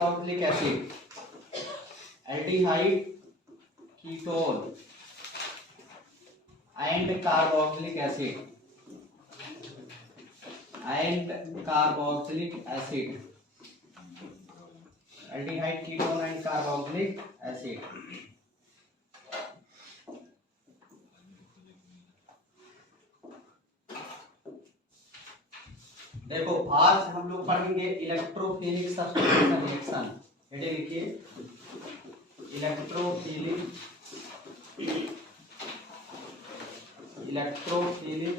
Carboxylic acid, aldehyde, ketone and carboxylic acid aldehyde, ketone and carboxylic acid. देखो आज हम लोग पढ़ेंगे इलेक्ट्रोफिलिक सब्स्टिट्यूशन रिएक्शन। हेडे लिखिए electrophilic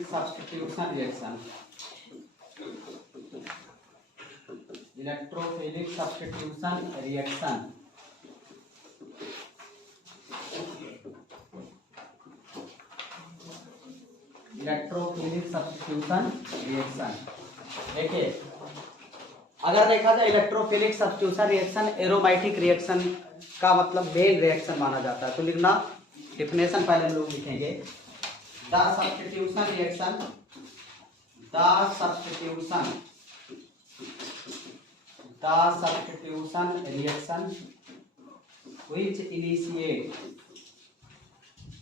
substitution reaction. Electrophilic substitution reaction electrophilic substitution reaction. देखिए अगर देखा जाए electrophilic substitution reaction aromatic reaction का मतलब मेन रिएक्शन माना जाता है। तो लिखना डिफिनेशन पहले हम लोग लिखेंगे। The substitution reaction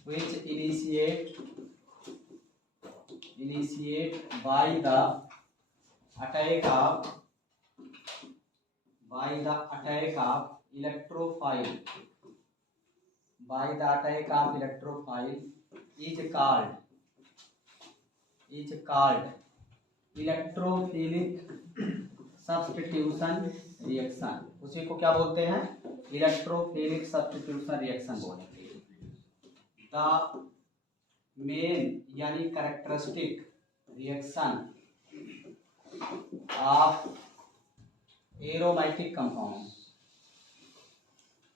which initiate by the attack of electrophile is called electrophilic substitution reaction। उसी को क्या बोलते हैं? इलेक्ट्रोफिलिक सब्स्टिट्यूशन रिएक्शन बोलेंगे। द मेन यानी characteristic reaction of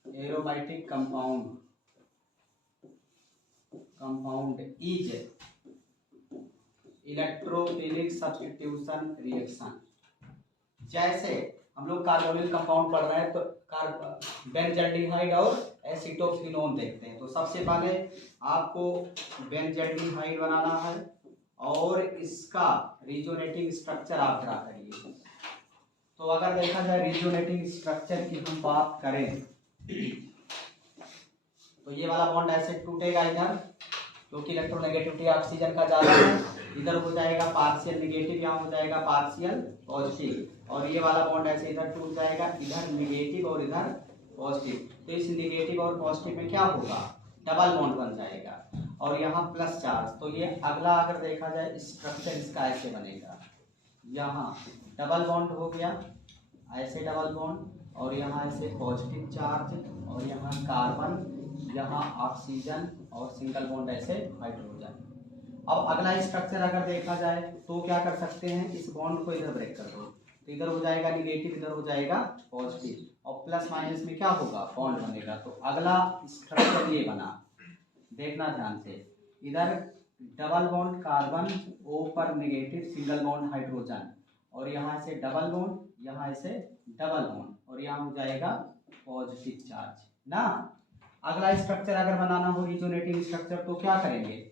aromatic compound is electrophilic substitution reaction. जैसे हम लोग कार्बोनिल कंपाउंड पढ़ रहे हैं तो बेंजल्डिहाइड और एसीटोक्विनोन देखते हैं। तो सबसे पहले आपको बेंजल्डिहाइड बनाना है और इसका रिजोनेटिंग स्ट्रक्चर आप ड्रा करिए। तो अगर देखा जाए रिजोनेटिंग स्ट्रक्चर की हम बात करें तो ये वाला बॉन्ड ऐसे टूटेगा इधर, क्योंकि इलेक्ट्रोनेगेटिविटी ऑक्सीजन का ज्यादा है। इधर हो जाएगा पार्शियल नेगेटिव, यहाँ हो जाएगा पार्शियल पॉजिटिव। और ये वाला बॉन्ड ऐसे इधर टूट जाएगा, इधर नेगेटिव और इधर पॉजिटिव। तो इस नेगेटिव और पॉजिटिव में क्या होगा? डबल बॉन्ड बन जाएगा और यहाँ प्लस चार्ज। तो ये अगला अगर देखा जाए स्ट्रक्चर इसका ऐसे बनेगा, यहाँ डबल बॉन्ड हो गया, ऐसे डबल बॉन्ड, और यहाँ ऐसे पॉजिटिव चार्ज, और यहाँ कार्बन, यहाँ ऑक्सीजन, और सिंगल बॉन्ड ऐसे हाइड्रोजन। अब अगला स्ट्रक्चर अगर देखा जाए तो क्या कर सकते हैं? इस बॉन्ड को इधर ब्रेक कर दो, तो इधर हो जाएगा नेगेटिव, इधर हो जाएगा पॉजिटिव, और प्लस माइनस में क्या होगा? बॉन्ड बनेगा। तो अगला स्ट्रक्चर ये बना, देखना ध्यान से। इधर डबल बॉन्ड कार्बन, ओ पर नेगेटिव, सिंगल बॉन्ड हाइड्रोजन, और यहाँ से डबल बॉन्ड, यहाँ से डबल बॉन्ड, और यहाँ हो जाएगा पॉजिटिव चार्ज ना। अगला स्ट्रक्चर अगर बनाना हो रिजोनेटिंग स्ट्रक्चर तो क्या करेंगे?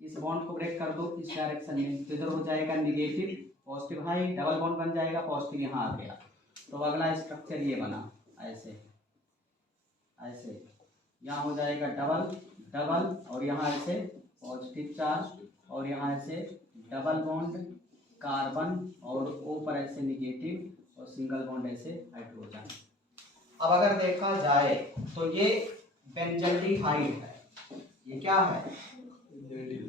इस बॉन्ड को ब्रेक कर दो इस डायरेक्शन में, तो इधर हो जाएगा negative positive, high double bond बन जाएगा, पॉजिटिव यहाँ आ गया। तो अगला स्ट्रक्चर ये बना, ऐसे यहाँ हो जाएगा डबल डबल, और यहाँ ऐसे पॉजिटिव चार्ज, और यहाँ ऐसे डबल बॉन्ड कार्बन, और ओ पर ऐसे नेगेटिव, और सिंगल बॉन्ड ऐसे हाइड्रोजन। अब अगर देखा जाए तो ये बेंजल्डिहाइड है। ये क्या है?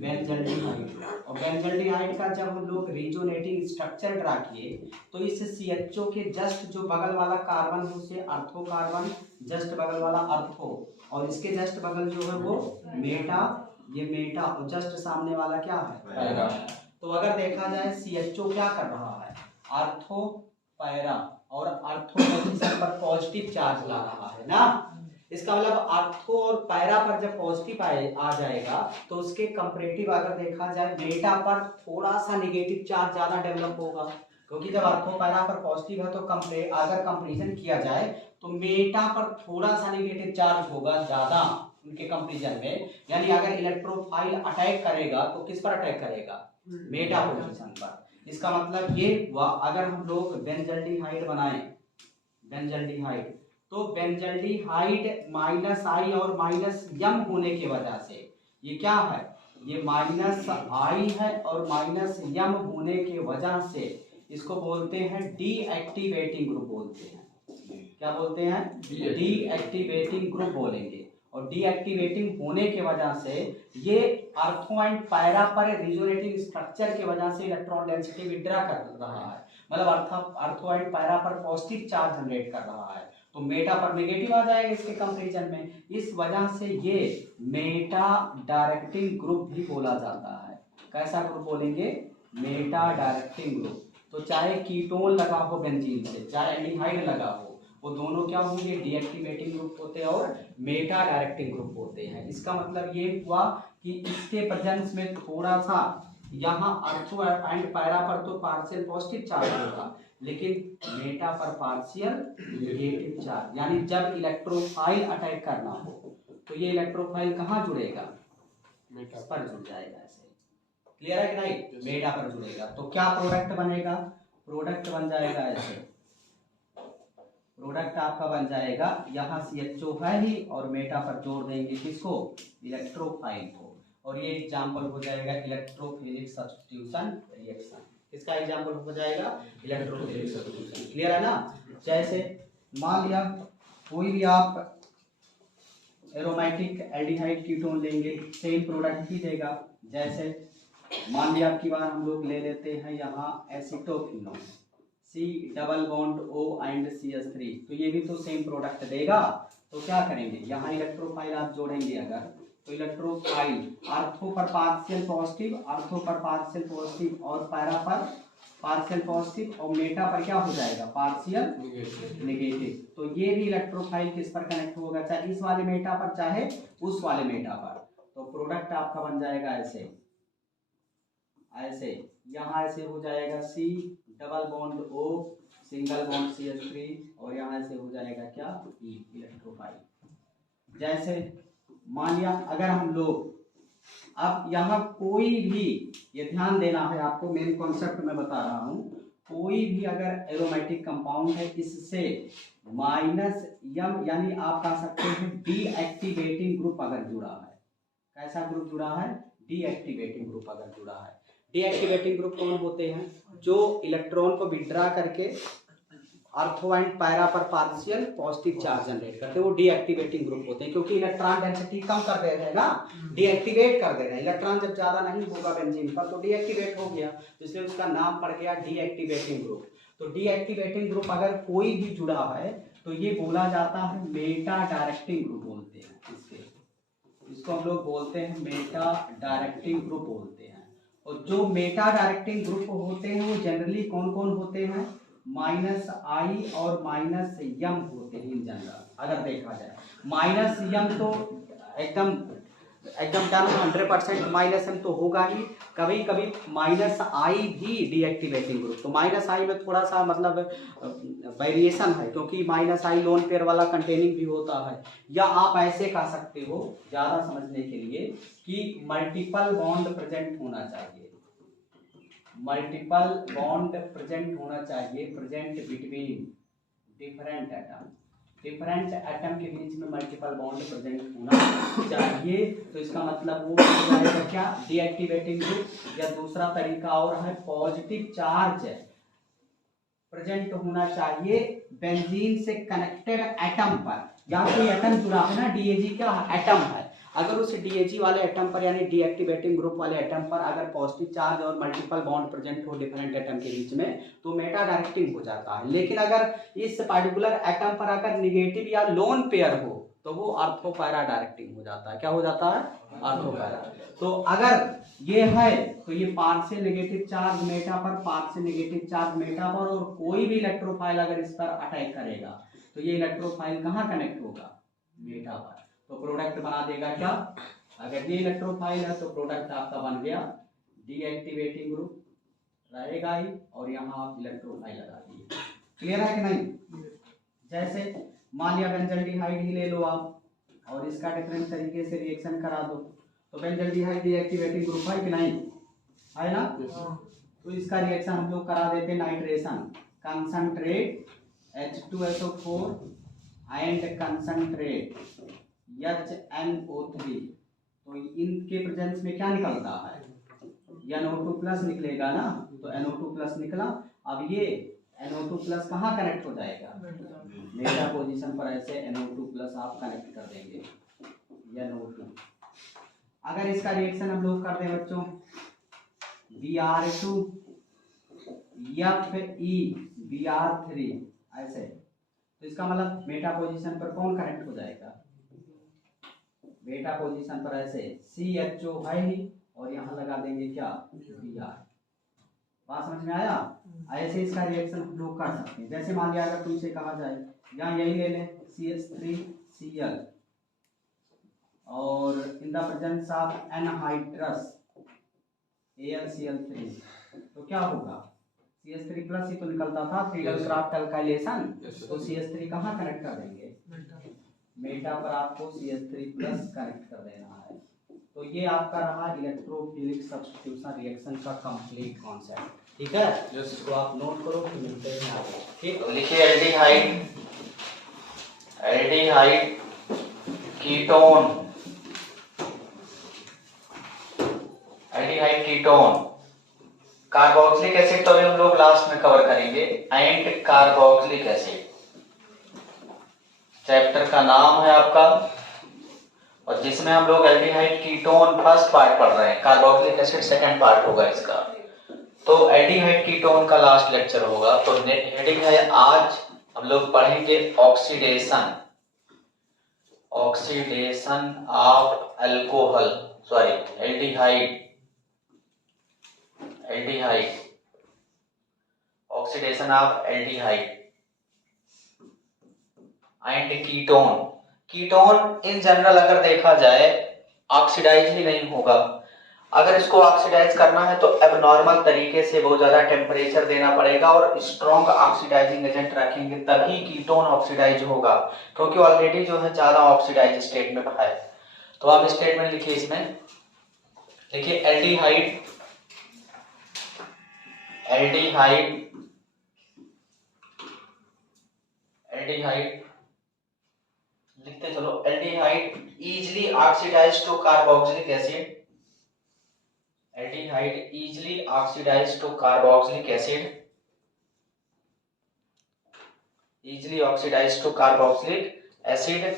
बेंजल्डिहाइड। और बेंजल्डिहाइड का जब हम लोग रिजोनेटिंग स्ट्रक्चर ड्रा किए तो इस CHO के जस्ट जो बगल वाला कार्बन है उसे अर्थो कार्बन, जस्ट बगल वाला अर्थो, और इसके जस्ट बगल जो है वो मेटा, ये मेटा, और जस्ट सामने वाला क्या है? पैरा। तो अगर देखा जाए CHO क्या कर रहा है? अर्थो पैरा, और अर्थो पोजीशन पर पॉजिटिव चार्ज ला रहा है ना। इसका मतलब अर्थो और पैरा पर जब पॉजिटिव आ जाएगा तो उसके कंपैरेटिव अगर देखा जाए मेटा पर थोड़ा सा नेगेटिव चार्ज ज्यादा डेवलप होगा, क्योंकि जब अर्थो पैरा पर पॉजिटिव है तो अगर कंपैरिजन किया जाए तो मेटा पर थोड़ा सा नेगेटिव चार्ज होगा ज्यादा उनके कंपैरिजन में। यानी अगर इलेक्ट्रोफाइल अटैक करेगा तो किस पर अटैक करेगा? मेटा पोजीशन पर। इसका मतलब ये हुआ अगर हम लोग बेंजल्डिहाइड बनाएं, बेंजल्डिहाइड। तो बेंजल्डिहाइड माइनस आई और माइनस यम होने की वजह से ये क्या है, ये माइनस आई है और माइनस यम होने की वजह से इसको बोलते हैं डीएक्टिवेटिंग ग्रुप बोलते हैं। क्या बोलते हैं? डीएक्टिवेटिंग ग्रुप बोलेंगे। और डीएक्टिवेटिंग होने की वजह से ये आर्थो एंड पैरा पर रिजोनेटिंग स्ट्रक्चर की वजह से इलेक्ट्रॉन डेंसिटी विड्रा कर रहा है, मतलब आर्थो एंड पैरा पर पॉजिटिव चार्ज जनरेट कर रहा है, तो मेटा पर नेगेटिव आ जाएगा इसके कंपैरिजन में। इस वजह से ये मेटा डायरेक्टिंग ग्रुप भी बोला जाता है। कैसा ग्रुप बोलेंगे? Meta directing group. तो चाहे कीटोन लगा हो बेंजीन से, चाहे एल्डिहाइड लगा हो, वो दोनों क्या होंगे? डीएक्टिवेटिंग ग्रुप होते हैं और मेटा डायरेक्टिंग ग्रुप होते हैं। इसका मतलब ये हुआ कि इसके प्रेजेंस में थोड़ा सा यहाँ आर्थो एंड पैरा पर तो पार्शियल पॉजिटिव चार्ज होगा, लेकिन मेटा पर पार्शियल नेगेटिव चार्ज, यानी जब इलेक्ट्रोफाइल अटैक करना हो तो ये इलेक्ट्रोफाइल कहाँ जुड़ेगा? मेटा पर जुड़ जाएगा। ऐसे क्लियर है कि नहीं? मेटा पर जुड़ेगा। तो क्या प्रोडक्ट बनेगा? प्रोडक्ट बन जाएगा ऐसे, प्रोडक्ट आपका बन जाएगा, यहाँ CHO है ही और मेटा पर जोड़ देंगे किसको? इलेक्ट्रोफाइल को। और ये एग्जांपल हो जाएगा इलेक्ट्रोफिलिक सब्स्टिट्यूशन रिएक्शन। किसका एग्जांपल हो जाएगा? Electrophilic substitution. क्लियर है ना? जैसे मान लिया कोई भी आप एरोमेटिक एल्डिहाइड कीटोन लेंगे, सेम प्रोडक्ट ही देगा। जैसे मान लिया आपकी बार हम लोग ले लेते हैं यहाँ acetophenone, C double bond O and CH3, तो ये भी तो सेम प्रोडक्ट देगा। तो क्या करेंगे? यहाँ इलेक्ट्रोफाइल आप जोड़ेंगे अगर, तो इलेक्ट्रोफाइल आर्थो पर पार्शियल पॉजिटिव, आर्थो पर पार्शियल पॉजिटिव और पैरा पर पार्शियल पॉजिटिव, और मेटा पर क्या हो जाएगा? Partial negative. तो ये भी इलेक्ट्रोफाइल किस पर कनेक्ट होगा? चाहे इस वाले मेटा पर चाहे उस वाले मेटा पर। तो प्रोडक्ट आपका बन जाएगा ऐसे, ऐसे यहाँ ऐसे हो जाएगा C double bond O single bond CH3, और यहाँ ऐसे हो जाएगा क्या? E electrophile. जैसे मान लिया अगर हम लोग अब यहाँ कोई भी, ये ध्यान देना है आपको, मेन कॉन्सेप्ट मैं बता रहा हूँ, कोई भी अगर एरोमेटिक कंपाउंड है इससे माइनस यम यानी आप कह सकते हैं डीएक्टिवेटिंग ग्रुप अगर जुड़ा है, कैसा ग्रुप जुड़ा है? डीएक्टिवेटिंग ग्रुप अगर जुड़ा है। डीएक्टिवेटिंग ग्रुप कौन होते हैं? जो इलेक्ट्रॉन को विड्रा करके आर्थो एंड पैरा पर पार्शियल पॉजिटिव चार्ज जनरेट करते हैं, वो डीएक्टिवेटिंग ग्रुप होते हैं, क्योंकि इलेक्ट्रॉन डेंसिटी कम कर दे रहे हैं ना, डीएक्टिवेट कर दे रहे हैं। इलेक्ट्रॉन जब ज्यादा नहीं होगा बेंजीन पर तो डीएक्टिवेट हो गया, इसलिए उसका नाम पड़ गया डीएक्टिवेटिंग ग्रुप। तो डीएक्टिवेटिंग ग्रुप अगर कोई भी जुड़ा है तो ये बोला जाता है मेटा डायरेक्टिंग ग्रुप बोलते हैं। इसको हम लोग बोलते हैं मेटा डायरेक्टिंग ग्रुप बोलते हैं। और जो मेटा डायरेक्टिंग ग्रुप होते हैं वो जनरली कौन कौन होते हैं? माइनस आई और माइनस यम होते हैं इन जनरल। अगर देखा जाए माइनस यम तो एकदम डन 100%, माइनस एम तो होगा ही, कभी कभी माइनस आई भी डीएक्टिवेटिंग ग्रुप। तो माइनस आई में थोड़ा सा मतलब वेरिएशन है, क्योंकि माइनस आई लोन पेयर वाला कंटेनिंग भी होता है, या आप ऐसे कह सकते हो ज़्यादा समझने के लिए कि मल्टीपल बॉन्ड प्रेजेंट होना चाहिए, मल्टीपल बॉन्ड प्रेजेंट होना चाहिए, present between different atom, different atom के बीच में मल्टीपल बॉन्ड प्रेजेंट होना चाहिए। तो इसका मतलब वो हो जाएगा क्या? Deactivating group. या दूसरा तरीका और है, पॉजिटिव चार्ज प्रेजेंट होना चाहिए बेंजीन से कनेक्टेड एटम पर। यहाँ कोई एटम जुड़ा है ना, डीएजी क्या एटम है, अगर उस डीएजी वाले एटम पर यानी डीएक्टिवेटिंग ग्रुप वाले एटम पर अगर पॉजिटिव चार्ज और मल्टीपल बॉन्ड प्रेजेंट हो डिफरेंट एटम के बीच में तो मेटा डायरेक्टिंग हो जाता है। लेकिन अगर इस पर्टिकुलर एटम पर अगर निगेटिव या लोन पेयर हो तो वो आर्थो पैरा डायरेक्टिंग हो जाता है। क्या हो जाता है? Ortho para. तो अगर ये है तो ये पार्शियल नेगेटिव चार्ज मेटा पर, पार्शियल नेगेटिव चार्ज मेटा पर, और कोई भी इलेक्ट्रोफाइल अगर इस पर अटैक करेगा तो ये इलेक्ट्रोफाइल कहाँ कनेक्ट होगा? मेटा पर। तो प्रोडक्ट बना देगा क्या? अगर ये इलेक्ट्रोफाइल है तो प्रोडक्ट आपका बन गया डीएक्टिवेटिंग ग्रुप रहेगा ही, और यहाँ आप इलेक्ट्रोफाइल लगा दिए। क्लियर है कि नहीं? जैसे मान लिया बेंजल्डिहाइड ही ले लो आप और इसका डिफरेंट तरीके से रिएक्शन करा दो, तो बेंजल्डिहाइड डीएक्टिवेटिंग ग्रुप है कि नहीं है ना? तो इसका रिएक्शन हम लोग करा देते nitration, concentrate H2SO4 and concentrate HNO3, तो इनके प्रेजेंस में क्या निकलता है, NO2 प्लस निकलेगा ना, तो NO2 प्लस निकला। अब ये NO2 प्लस कहाँ कनेक्ट हो जाएगा, मेटा पोजीशन पर ऐसे NO2 प्लस आप कनेक्ट कर देंगे NO2। अगर इसका रिएक्शन हम लोग कर दें बच्चों Br2 FeBr3 ऐसे, तो इसका मतलब मेटा पोजीशन पर कौन कनेक्ट हो जाएगा, मेटा पोजीशन पर ऐसे CHO है ही, और यहाँ लगा देंगे क्या Br। बात समझ में आया। ऐसे इसका रिएक्शन हम लोग कर सकते हैं। जैसे मान लिया अगर तुमसे कहा जाए यहाँ यही ले लें CH3Cl और in the presence of anhydrous AlCl3, तो क्या होगा, CH3 प्लस ही तो निकलता था, ट्रिपल क्राफ्ट अल्काइलेशन, तो CH3 कहाँ कनेक्ट कर देंगे, मेटा पर आपको CH3 प्लस कनेक्ट कर देना है। तो ये आपका रहा इलेक्ट्रोफिलिक सब्स्टिट्यूशन रिएक्शन का कंप्लीट कॉन्सेप्ट, ठीक है। इसको आप नोट करो, फिर मिलते हैं आगे, ठीक। लिखिए aldehyde, aldehyde ketone, aldehyde ketone, carboxylic acid तो अभी हम लोग लास्ट में कवर करेंगे, एंड कार्बोक्सिलिक एसिड चैप्टर का नाम है आपका, और जिसमें हम लोग एल्डिहाइड कीटोन फर्स्ट पार्ट पढ़ रहे हैं, कार्बोक्सिलिक एसिड सेकंड पार्ट होगा इसका। तो एल्डिहाइड कीटोन का लास्ट लेक्चर होगा। तो हेडिंग है आज हम लोग पढ़ेंगे oxidation, oxidation of alcohol, sorry aldehyde, aldehyde, oxidation of aldehyde and ketone. Ketone in general अगर देखा जाए ऑक्सीडाइज ही नहीं होगा, अगर इसको ऑक्सीडाइज करना है तो एबनॉर्मल तरीके से बहुत ज्यादा टेम्परेचर देना पड़ेगा और स्ट्रॉन्ग ऑक्सीडाइजिंग एजेंट रखेंगे तभी कीटोन ऑक्सीडाइज होगा, क्योंकि ऑलरेडी जो है ज्यादा ऑक्सीडाइज स्टेट में है। तो आप स्टेटमेंट लिखिए, इसमें लिखिए एल्डिहाइड, एल्डिहाइड, एल्डिहाइड लिखते चलो, aldehyde easily oxidise to carboxylic acid, aldehyde easily oxidise to carboxylic acid, easily oxidized to carboxylic acid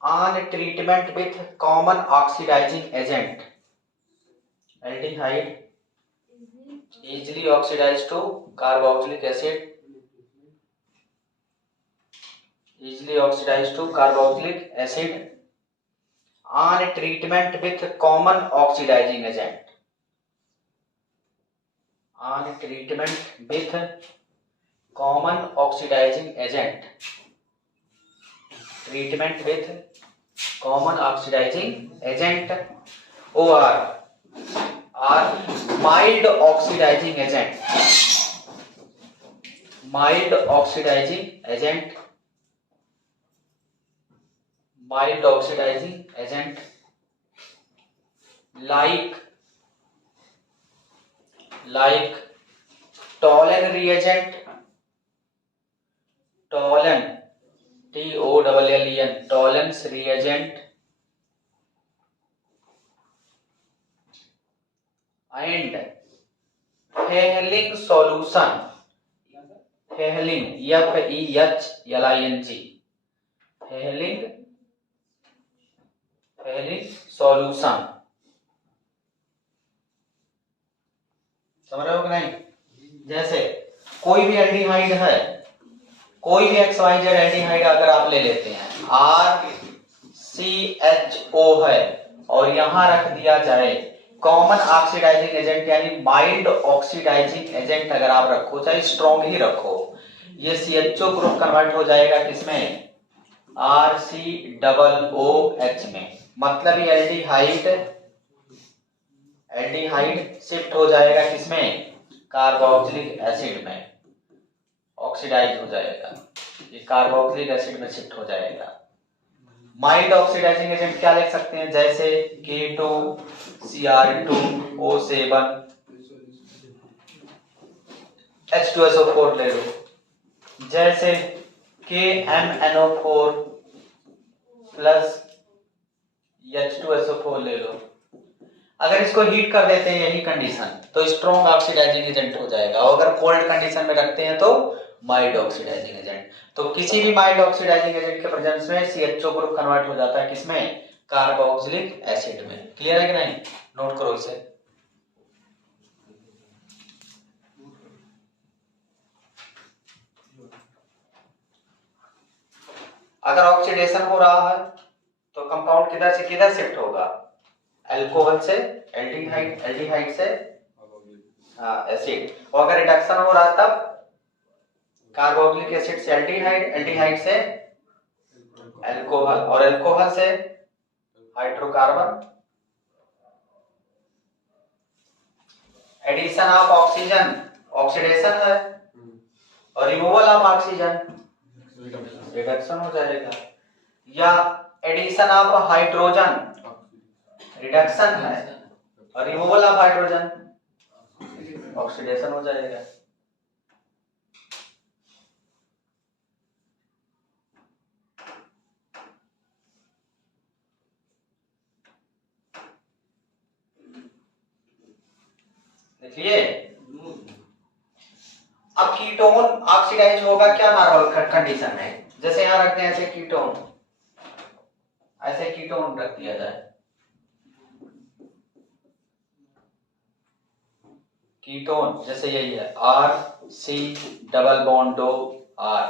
on treatment with common oxidizing agent, aldehyde easily oxidized to carboxylic acid, easily oxidized to carboxylic acid on treatment with common oxidizing agent, on treatment with common oxidizing agent, treatment with common oxidizing agent or mild oxidizing agent, mild oxidizing agent, mild oxidizing agent like Tollens reagent, Tollens, TOLLEN, Tollens reagent and Fehling solution, Fehling, FEHLING, Fehling solution, समझ रहे हो कि नहीं। जैसे कोई भी aldehyde है, कोई भी XYZ एल्डिहाइड अगर आप ले लेते हैं, RCHO है और यहां रख दिया जाए कॉमन ऑक्सीडाइजिंग एजेंट यानी माइल्ड ऑक्सीडाइजिंग एजेंट, अगर आप रखो चाहे स्ट्रॉन्ग ही रखो, ये CHO ग्रुप कन्वर्ट हो जाएगा किसमें, RCOOH में, मतलब ये एल्डिहाइड शिफ्ट हो जाएगा किसमें, कार्बोक्सिलिक एसिड में, ऑक्सीडाइज हो जाएगा, ये कार्बोक्सिलिक एसिड में शिफ्ट हो जाएगा। माइल्ड ऑक्सीडाइजिंग एजेंट क्या लिख सकते हैं, जैसे K2Cr2O7 H2SO4 ले लो, जैसे KMnO4 प्लस H2SO4 ले लो, अगर इसको हीट कर देते हैं यही कंडीशन तो स्ट्रॉन्ग ऑक्सीडाइजिंग एजेंट हो जाएगा, और अगर कोल्ड कंडीशन में रखते हैं तो माइल्ड ऑक्सीडाइजिंग एजेंट। तो किसी भी माइल्ड ऑक्सीडाइजिंग एजेंट के प्रेजेंस में CHO ग्रुप कन्वर्ट हो जाता है किसमें, कार्बोक्सिलिक एसिड में। क्लियर है कि नहीं, नोट करो इसे। अगर ऑक्सीडेशन हो रहा है तो कंपाउंड किधर से किधर शिफ्ट होगा, अल्कोहल से एल्डिहाइड, एल्डिहाइड से एसिड, और अगर रिडक्शन हो रहा तब कार्बोक्सिलिक एसिड से एल्डिहाइड, एल्डिहाइड से अल्कोहल, और अल्कोहल से hydrocarbon. Addition of oxygen oxidation है, और रिमूवल ऑफ ऑक्सीजन रिडक्शन हो जाएगा, या एडिशन ऑफ हाइड्रोजन रिडक्शन है, और रिमूवल ऑफ हाइड्रोजन ऑक्सीडेशन हो जाएगा। देखिए अब कीटोन ऑक्सीडाइज होगा क्या नॉर्मल कंडीशन में, जैसे यहां रखते हैं ऐसे कीटोन, ऐसे कीटोन रख दिया जाए, कीटोन जैसे यही है RC डबल बॉन्ड दो R,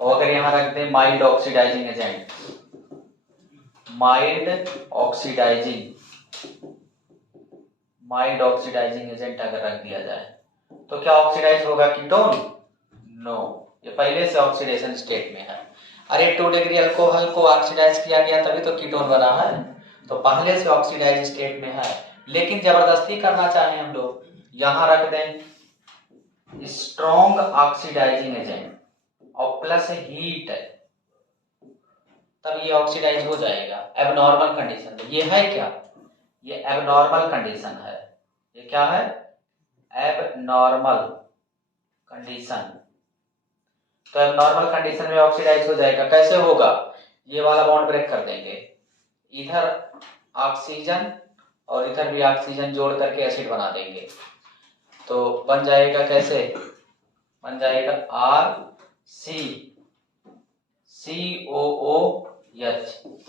और अगर यहां रख दें mild oxidising agent, mild oxidising agent अगर रख दिया जाए तो क्या ऑक्सीडाइज होगा कीटोन, नो, ये पहले से ऑक्सीडेशन स्टेट में है। अरे 2 डिग्री अल्कोहल को ऑक्सीडाइज किया गया तभी तो कीटोन बना है, तो पहले से ऑक्सीडाइज स्टेट में है, लेकिन जबरदस्ती करना चाहें हम लोग यहां रख दें स्ट्रॉन्ग ऑक्सीडाइजिंग एजेंट और प्लस हीट, तब ये ऑक्सीडाइज हो जाएगा एबनॉर्मल कंडीशन में। ये है क्या, ये एबनॉर्मल कंडीशन है, ये क्या है एबनॉर्मल कंडीशन। तो एबनॉर्मल कंडीशन में ऑक्सीडाइज हो जाएगा, कैसे होगा, ये वाला बॉन्ड ब्रेक कर देंगे, इधर ऑक्सीजन और इधर भी ऑक्सीजन जोड़ करके एसिड बना देंगे, तो बन जाएगा कैसे, बन जाएगा RCCOOH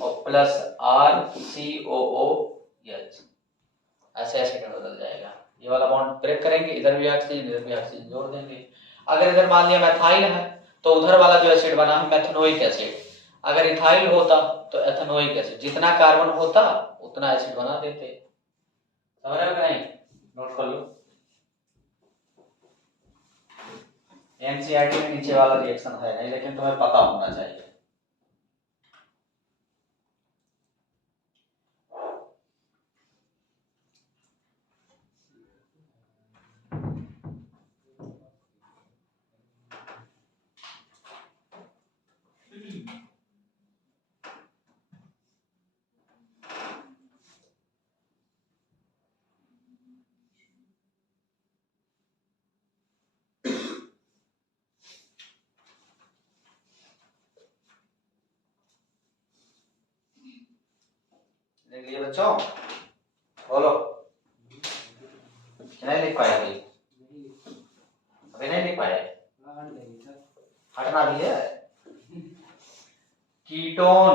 और प्लस RCOOH, ऐसे एसिड में बदल जाएगा। ये वाला बॉन्ड ब्रेक करेंगे, इधर भी ऑक्सीजन इधर भी ऑक्सीजन जोड़ देंगे। अगर इधर मान लिया मैथाइल है तो उधर वाला जो एसिड बना है मैथनोइक एसिड, अगर इथाइल होता तो एथनोइक एसिड, जितना कार्बन होता उतना एसिड बना देते। समझ रहे हो नहीं, नोट कर लो, एनसीईआरटी में नीचे वाला रिएक्शन है नहीं, लेकिन तुम्हें पता होना चाहिए। देख लिए बच्चों, बोलो, नहीं लिख पाए अभी, अभी नहीं लिख पाए, हटना भी है। Ketone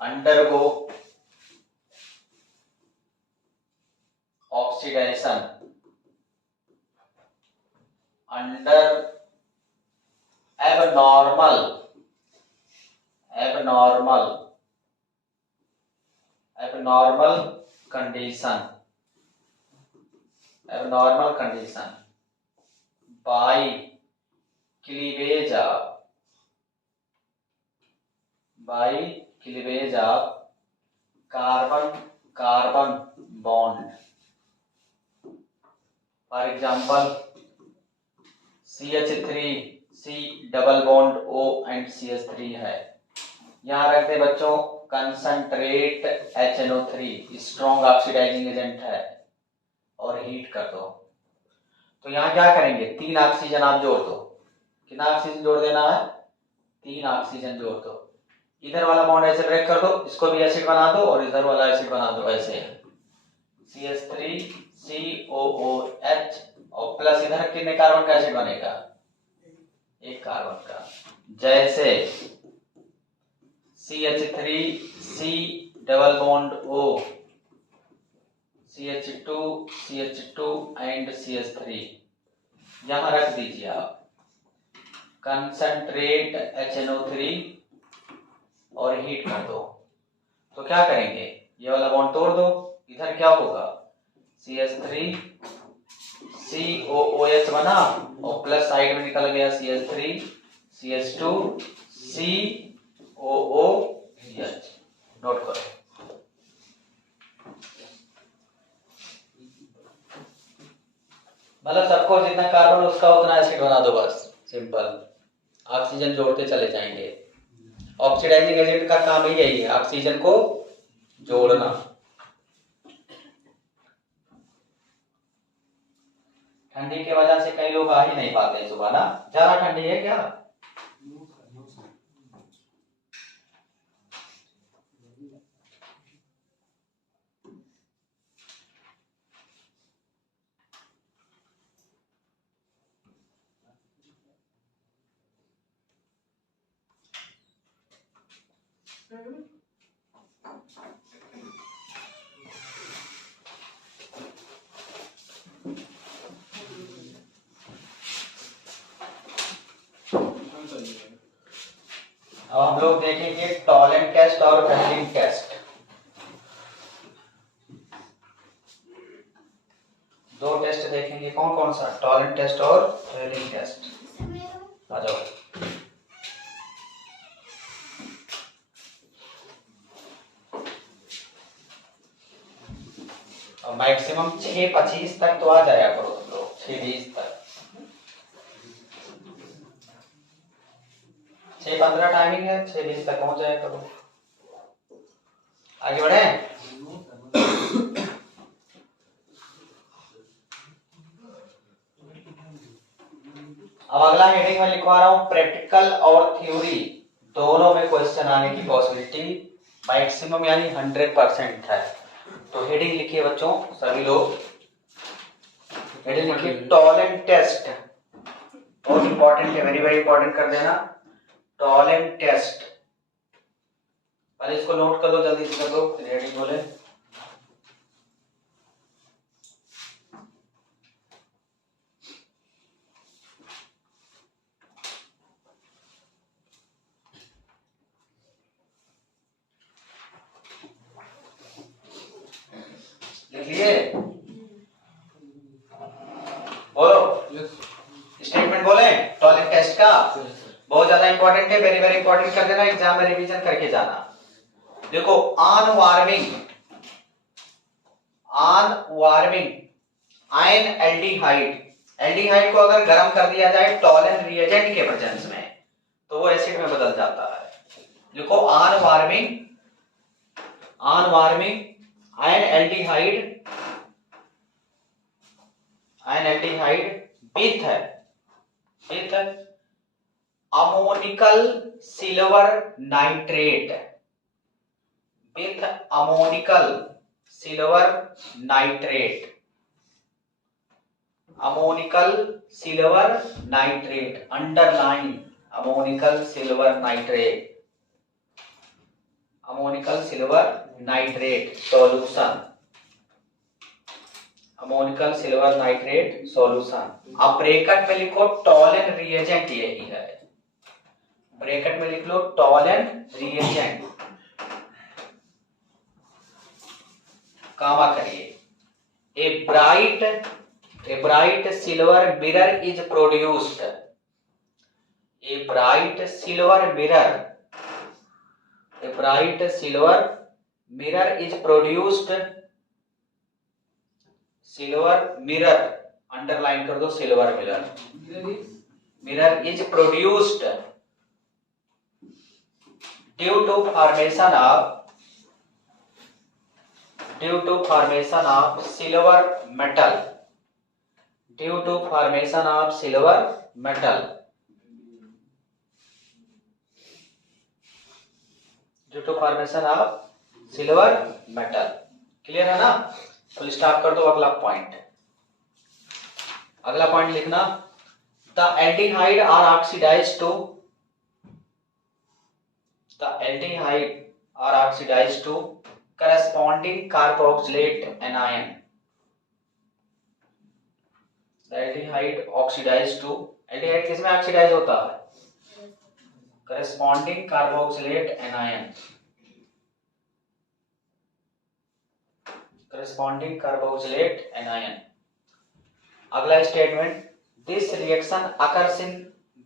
undergo oxidation under abnormal condition bye cleavage of carbon bond, for example CH3 C double bond O and CH3 है। यहाँ रख दे बच्चों concentrate HNO3 strong oxidising agent है, और हीट कर दो तो यहाँ क्या करेंगे, 3 ऑक्सीजन आप जोड़ दो। कितना ऑक्सीजन जोड़ देना है, 3 ऑक्सीजन जोड़ दो। इधर वाला बॉन्ड ऐसे ब्रेक कर दो, इसको भी एसिड बना दो और इधर वाला एसिड बना दो ऐसे, CH3COOH और प्लस इधर कितने कार्बन का एसिड बनेगा, 1 कार्बन का। जैसे CH3C double bond O, CH2 and CH3 यहां रख दीजिए आप। कंसंट्रेट HNO3 और हीट कर दो। तो क्या करेंगे, ये वाला बॉन्ड तोड़ दो, इधर क्या होगा, CH3COOH बना और प्लस साइड में निकल गया CH3CH2COOH। नोट करो। मतलब सबको जितना कार्बन उसका उतना एसिड बना दो, बस सिंपल। ऑक्सीजन जोड़ते चले जाएंगे। ऑक्सीडाइजिंग एजेंट का काम ही यही है, ऑक्सीजन को जोड़ना। ठंडी की वजह से कई लोग आ ही नहीं पाते सुबह ना, ज्यादा ठंडी है क्या? अब हम लोग देखेंगे टॉलेंट टेस्ट और वेल्डिंग टेस्ट। दो टेस्ट देखेंगे, कौन कौन सा, टॉलेंट टेस्ट और वेल्डिंग टेस्ट। आ जाओ। और मैक्सिमम 6:25 तक तो आ जाया करो तुम लोग, 6:20 तक। 6:15 टाइमिंग है, 6:20 तक पहुंच जाया करो। आगे बढ़े। अब अगला हेडिंग में लिखवा रहा हूं, प्रैक्टिकल और थ्योरी दोनों में क्वेश्चन आने की पॉसिबिलिटी मैक्सिमम यानी 100% है। तो हेडिंग लिखिए बच्चों सभी लोग, हेडिंग लिखिए टॉलेंट टेस्ट। बहुत इंपॉर्टेंट है, वेरी वेरी इंपॉर्टेंट कर देना, टॉलेंट टेस्ट। पहले इसको नोट कर लो, जल्दी से कर लो, फिर हेडिंग बोले। लिखिए, बोलो स्टेटमेंट बोले टॉलेंट टेस्ट का। बहुत ज्यादा इंपॉर्टेंट है, वेरी वेरी इंपॉर्टेंट कर देना, एग्जाम में रिवीजन करके जाना। देखो, ऑन वार्मिंग आयन एल्डिहाइड को अगर गर्म कर दिया जाए टॉलेंट रिएजेंट के प्रेजेंस में तो वो एसिड में बदल जाता है। देखो, on warming ion aldehyde with ammoniacal silver nitrate, underline ammoniacal silver nitrate solution. अब ब्रैकेट में लिखो टॉलेंट रिएजेंट, यही है, ब्रैकेट में लिख लो टॉलेंट रिएजेंट, कामा करिए। A bright silver mirror is produced, a bright silver mirror is produced, silver mirror underline कर दो, silver mirror is produced due to formation of silver due to formation of silver metal, due to formation of silver metal. Clear है ना? Full stop कर दो। अगला point, अगला point लिखना, the aldehyde are oxidised to, the aldehyde are oxidised to corresponding carboxylate anion. Aldehyde oxidize to, aldehyde किसमें oxidize होता है? Corresponding carboxylate anion, corresponding carboxylate anion. अगला statement, this reaction occurs in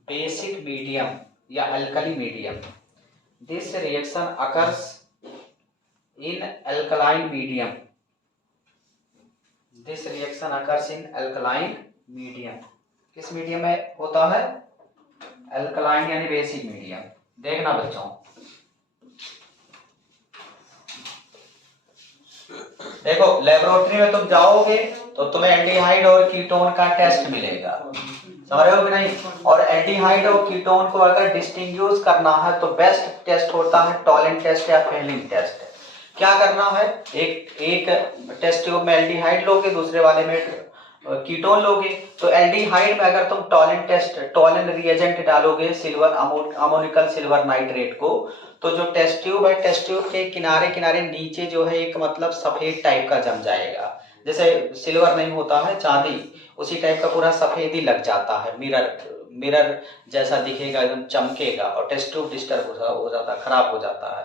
basic medium या alkali medium, this reaction occurs in alkaline medium, this reaction occurs in alkaline medium. किस medium में होता है? Alkaline यानी बेसिक मीडियम। देखना बच्चों, देखो लेबोरेटरी में तुम जाओगे तो तुम्हें एल्डिहाइड और कीटोन का टेस्ट मिलेगा, समझ रहे हो कि नहीं? और एल्डिहाइड और कीटोन को अगर डिस्टिंग्विश करना है तो बेस्ट टेस्ट होता है टॉलेंट टेस्ट या फेलिंग टेस्ट। क्या करना है, एक टेस्ट ट्यूब में एल्डिहाइड लोगे, दूसरे वाले में कीटोन लोगे। तो एल्डिहाइड में अगर तुम टॉलेंट टेस्ट, टॉलेंट रिएजेंट डालोगे सिल्वर अमोनिकल सिल्वर नाइट्रेट को, तो जो टेस्ट ट्यूब है, टेस्ट ट्यूब के किनारे किनारे नीचे जो है एक मतलब सफेद टाइप का जम जाएगा, जैसे सिल्वर नहीं होता है चांदी, उसी टाइप का पूरा सफेदी लग जाता है, मिरर जैसा दिखेगा, एकदम चमकेगा और टेस्ट ट्यूब डिस्टर्ब हो जाता है, खराब हो जाता है।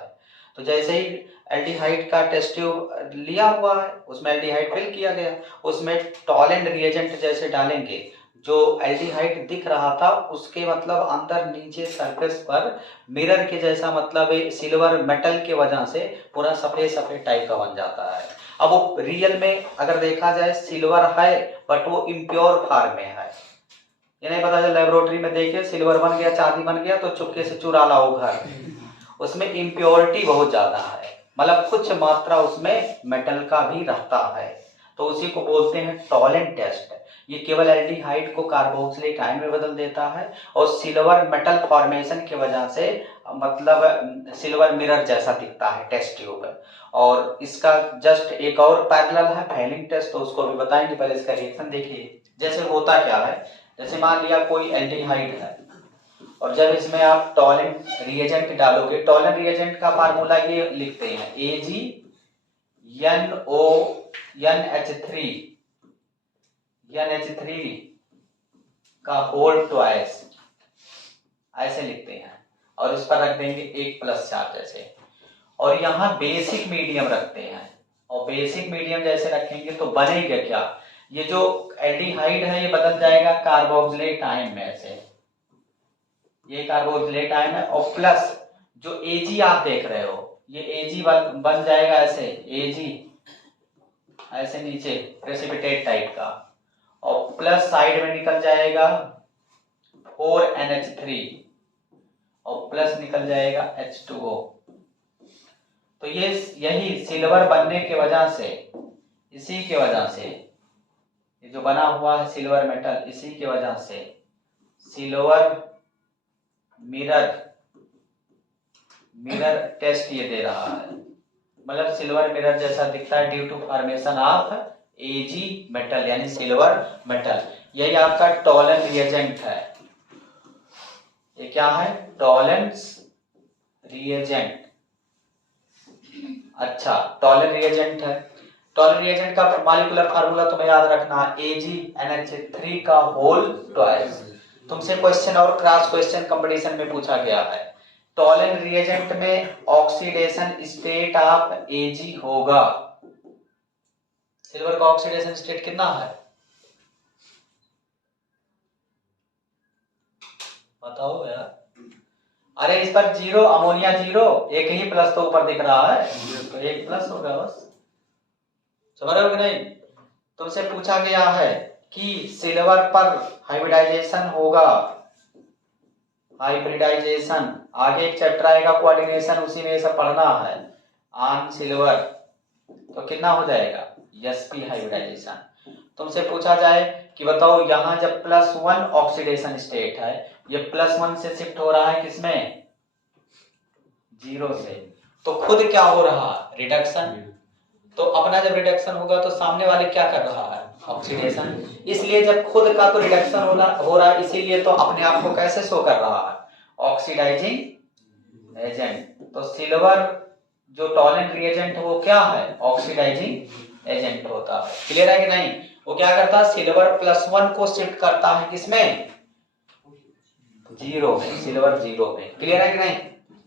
तो जैसे ही एल्डिहाइड का टेस्ट ट्यूब लिया हुआ है, उसमें एल्डिहाइड फिल किया गया, उसमें टॉलेंट रिएजेंट जैसे डालेंगे, जो एल्डिहाइड दिख रहा था उसके मतलब अंदर नीचे सरफेस पर मिरर के जैसा मतलब सिल्वर मेटल के वजह से पूरा सफेद सफेद टाइप का बन जाता है। अब वो रियल में अगर देखा जाए सिल्वर है बट वो इम्प्योर फॉर्म में है, ये नहीं पता चल लेबोरेटरी में देखे सिल्वर बन गया, चांदी बन गया तो चुपके से चुरा लाओ घर, उसमें इम्प्योरिटी बहुत ज्यादा है, मतलब कुछ मात्रा उसमें मेटल का भी रहता है, तो उसी को बोलते हैं टॉलेंट टेस्ट। ये केवल एल्डिहाइड को कार्बोक्सिलिक आयन में बदल देता है और सिल्वर मेटल फॉर्मेशन की वजह से मतलब सिल्वर मिरर जैसा दिखता है टेस्ट ट्यूब। और इसका जस्ट एक और पैरेलल है फेलिंग टेस्ट, तो उसको भी बताएंगे, पहले इसका रिएक्शन देखिए। जैसे होता क्या है, जैसे मान लिया कोई एल्डिहाइड है और जब इसमें आप टॉलेंट रिएजेंट डालोगे, टॉलेंट रिएजेंट का फार्मूला ये लिखते हैं AgNONH3 का होल ट्वाइस, ऐसे लिखते हैं और इस पर रख देंगे 1+ चार्ज जैसे, और यहाँ बेसिक मीडियम रखते हैं, और बेसिक मीडियम जैसे रखेंगे तो बनेगा क्या, ये जो एल्डिहाइड है ये बदल जाएगा कार्बोक्सिलेट आयन में, ऐसे ये कार्बोक्सिलेट आयन है, और प्लस जो Ag आप देख रहे हो ये Ag बन जाएगा ऐसे, Ag ऐसे नीचे प्रेसिपिटेट टाइप का, और प्लस साइड में निकल जाएगा 4NH3 और प्लस निकल जाएगा H2O। तो ये यही सिल्वर बनने के वजह से, इसी के वजह से ये जो बना हुआ है सिल्वर मेटल, इसी के वजह से सिल्वर मिरर टेस्ट ये दे रहा है, मतलब सिल्वर मिरर जैसा दिखता है due to formation of Ag metal यानी सिल्वर मेटल। यही आपका टॉलेंट रिएजेंट है, ये क्या है, टॉलेंस रिएजेंट। अच्छा, टॉलेंट रिएजेंट है, टॉलेंट रिएजेंट का मॉलिक्यूलर फार्मूला तुम्हें याद रखना है AgNH3 का होल ट्वाइस। तुमसे क्वेश्चन और क्रॉस क्वेश्चन कंपटीशन में पूछा गया है, टॉलेंट रिएजेंट में ऑक्सीडेशन स्टेट ऑफ Ag होगा, सिल्वर का ऑक्सीडेशन स्टेट कितना है बताओ यार। अरे इस पर 0, अमोनिया 0, एक ही प्लस तो ऊपर दिख रहा है तो 1+ होगा बस, समझ रहे हो कि नहीं? तुमसे पूछा गया है कि सिल्वर पर हाइब्रिडाइजेशन होगा, हाइब्रिडाइजेशन आगे एक चैप्टर आएगा कोऑर्डिनेशन, उसी में सब पढ़ना है ऑन सिल्वर, तो कितना हो जाएगा sp हाइब्रिडाइजेशन। तुमसे पूछा जाए कि बताओ यहाँ जब +1 ऑक्सीडेशन स्टेट है, ये +1 से शिफ्ट हो रहा है किसमें, 0 से, तो खुद क्या हो रहा है, रिडक्शन। तो अपना जब रिडक्शन होगा तो सामने वाले क्या कर रहा है, ऑक्सीडेशन। इसलिए जब खुद का तो रिडक्शन हो रहा है, इसीलिए तो अपने आप को कैसे शो कर रहा है, ऑक्सीडाइजिंग एजेंट। तो सिल्वर जो टॉलेंट रिएजेंट है वो क्या है, ऑक्सीडाइजिंग एजेंट होता है। क्लियर है कि नहीं। वो क्या करता है, सिल्वर +1 को शिफ्ट करता है किसमें, 0 में, सिल्वर 0 में। क्लियर है कि नहीं।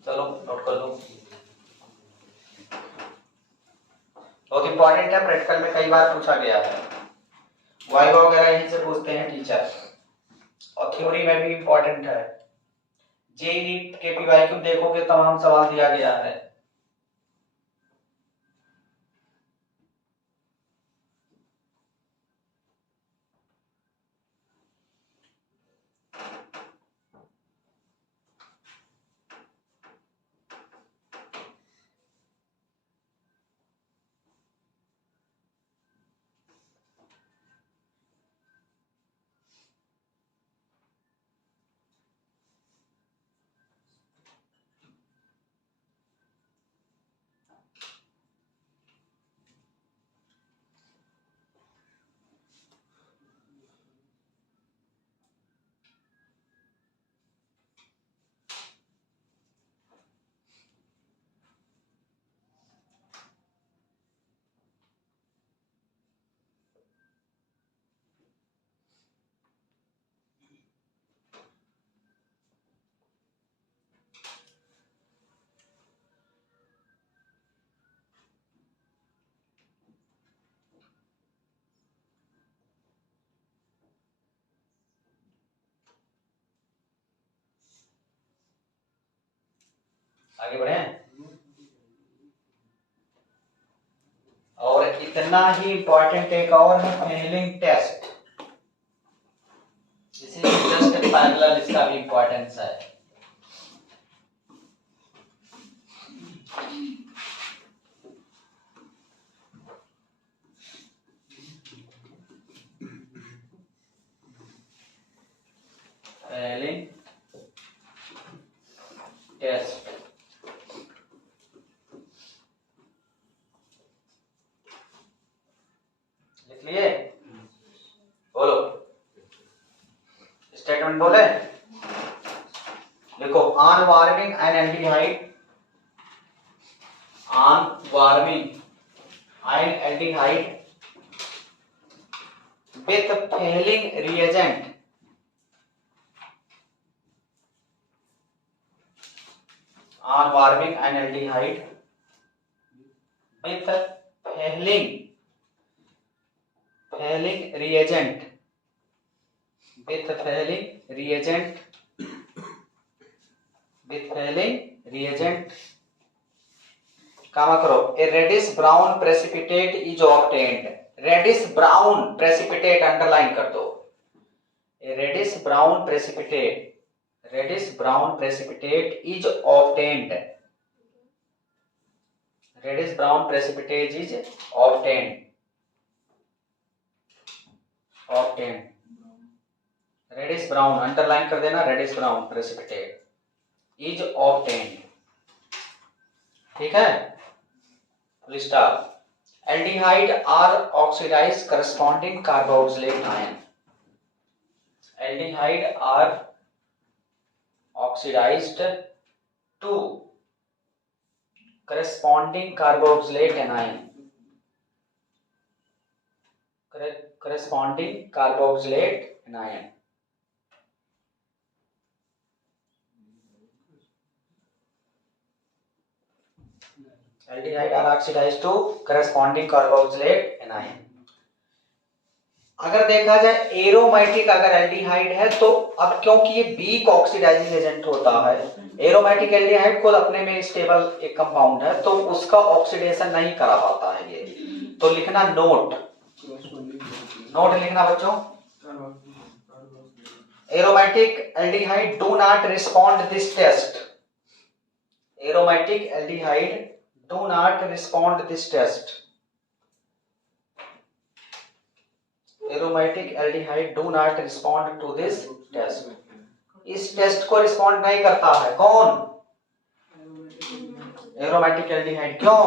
चलो नोट कर लो, बहुत इंपॉर्टेंट है, प्रैक्टिकल में कई बार पूछा गया है, वाइवा वगैरह यहीं से पूछते हैं टीचर, और थ्योरी में भी इंपॉर्टेंट है। जेई नीट के पीवाईक्यू देखोगे तमाम सवाल दिया गया है। आगे बढ़े, और इतना ही इंपॉर्टेंट एक और है, फेलिंग टेस्ट। इसी जस्ट पैरेलल इसका भी इंपॉर्टेंस है। फेलिंग टेस्ट, लिख लिए, बोलो स्टेटमेंट बोले, देखो on warming N aldehyde, on warming N aldehyde with failing reagent, on warming an aldehyde with failing reagent, with failing reagent, कामा करो, a reddish brown precipitate is obtained, reddish brown precipitate underline कर दो, a reddish brown precipitate is obtained, reddish brown precipitate is obtained, reddish brown underline कर देना, reddish brown precipitate is obtained, ठीक है, full stop. Aldehyde are oxidised corresponding carboxylate ion, aldehyde are oxidised to corresponding carboxylate anion, corresponding carboxylate anion, aldehyde are oxidized to corresponding carboxylate anion। अगर देखा जाए aromatic अगर aldehyde है तो अब क्योंकि ये वीक ऑक्सीडाइजिंग एजेंट होता है, एरोमेटिक एल्डिहाइड खुद अपने में स्टेबल एक कंपाउंड है, तो उसका ऑक्सीडेशन नहीं करा पाता है ये, तो लिखना नोट लिखना बच्चों, aromatic aldehyde do not respond this test, aromatic aldehyde do not respond this test, aromatic aldehyde do not respond to this test. इस टेस्ट को रिस्पॉन्ड नहीं करता है कौन? Aromatic aldehyde. क्यों?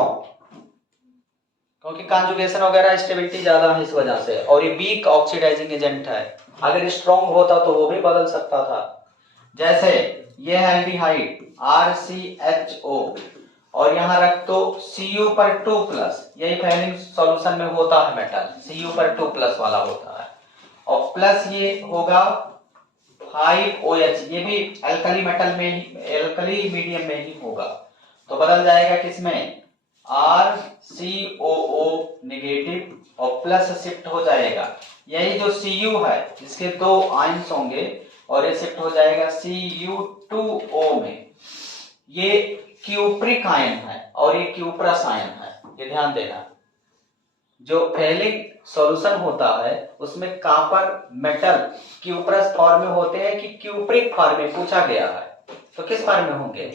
क्योंकि कॉन्जुगेशन वगैरह स्टेबिलिटी ज्यादा है इस वजह से, और ये वीक ऑक्सीडाइजिंग एजेंट है। अगर स्ट्रॉन्ग होता तो वो भी बदल सकता था। जैसे ये है एल्डिहाइड RCHO और यहाँ रख दो Cu पर 2+, यही फैलिंग सॉल्यूशन में होता है मेटल, Cu पर 2+ वाला होता है, और प्लस ये होगा 5OH, ये भी एल्कली मेटल में ही, एल्कली मीडियम में ही होगा, तो बदल जाएगा किसमें? RCOO नेगेटिव और प्लस शिफ्ट हो जाएगा। यही जो Cu है इसके 2 आयंस होंगे और ये शिफ्ट हो जाएगा Cu2O में। ये क्यूप्रिक आयन है और ये क्यूप्रस आयन है, ये ध्यान देना। जो फैलिंग सॉल्यूशन होता है उसमें कॉपर मेटल क्यूप्रस फॉर्म में होते हैं कि क्यूप्रिक फॉर्म में, पूछा गया है तो किस फॉर्म में होंगे?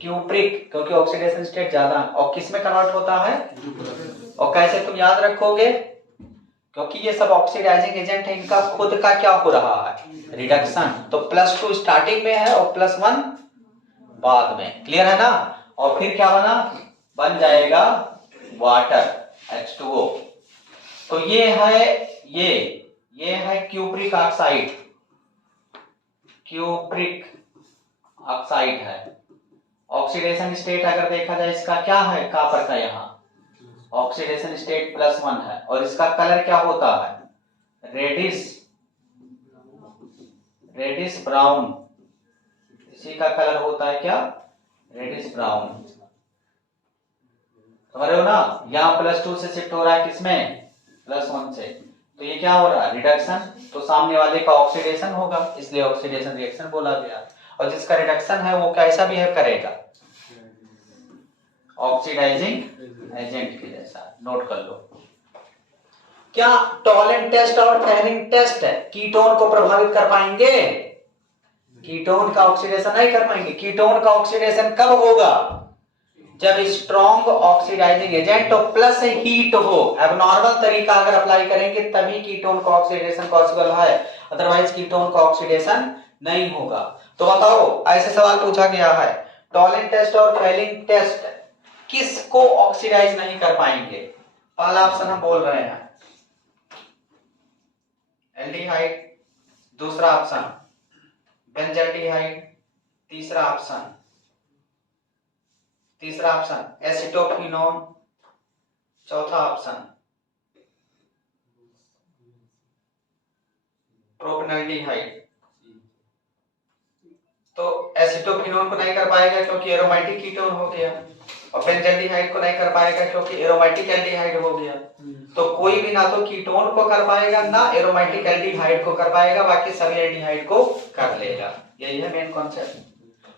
क्यूप्रिक, क्योंकि ऑक्सीडेशन स्टेट ज्यादा। और किस में कन्वर्ट होता है? और कैसे तुम याद रखोगे? क्योंकि ये सब ऑक्सीडाइजिंग एजेंट है, इनका खुद का क्या हो रहा है? रिडक्शन। तो +2 स्टार्टिंग में है और +1 बाद में। क्लियर है ना? और फिर क्या बना? बन जाएगा वाटर H2O। तो ये है क्यूप्रिक ऑक्साइड, क्यूप्रिक ऑक्साइड है। ऑक्सीडेशन स्टेट अगर देखा जाए इसका क्या है? कॉपर का यहाँ ऑक्सीडेशन स्टेट +1 है और इसका कलर क्या होता है? Reddish brown. इसी का कलर होता है क्या? Reddish brown. समझ रहे हो ना? यहाँ +2 से शिफ्ट हो रहा है किसमें? +1 से। तो ये क्या हो रहा है? रिडक्शन। तो सामने वाले का ऑक्सीडेशन होगा, इसलिए ऑक्सीडेशन रिएक्शन बोला गया। और जिसका रिडक्शन है वो कैसा बिहेव करेगा? ऑक्सीडाइजिंग एजेंट के जैसा। नोट कर लो। क्या टॉलेंट टेस्ट और फेरिंग टेस्ट कीटोन को प्रभावित कर पाएंगे? कीटोन का ऑक्सीडेशन नहीं कर पाएंगे। कीटोन का ऑक्सीडेशन कब होगा? जब स्ट्रॉन्ग ऑक्सीडाइजिंग एजेंट और प्लस हीट हो। एबनॉर्मल तरीका अगर अप्लाई करेंगे तभी कीटोन का ऑक्सीडेशन पॉसिबल है, अदरवाइज कीटोन का ऑक्सीडेशन नहीं होगा। तो बताओ, ऐसे सवाल पूछा गया है, टॉलेंट टेस्ट और फेलिंग टेस्ट किसको ऑक्सीडाइज नहीं कर पाएंगे? पहला ऑप्शन हम बोल रहे हैं एल्डिहाइड, दूसरा ऑप्शन बेंजल्डिहाइड, तीसरा ऑप्शन एसिटोक्विनोन, चौथा ऑप्शन प्रोपेनल्डिहाइड। तो एसिटोक्विनोन को नहीं कर पाएगा क्योंकि एरोमेटिक कीटोन हो गया, और बेंजल्डिहाइड को नहीं कर पाएगा क्योंकि एरोमेटिक एल्डिहाइड हो गया। तो कोई भी ना तो कीटोन को कर पाएगा ना एरोमेटिक एल्डिहाइड को कर पाएगा, बाकी सभी एल्डिहाइड को कर लेगा। यही है मेन कॉन्सेप्ट।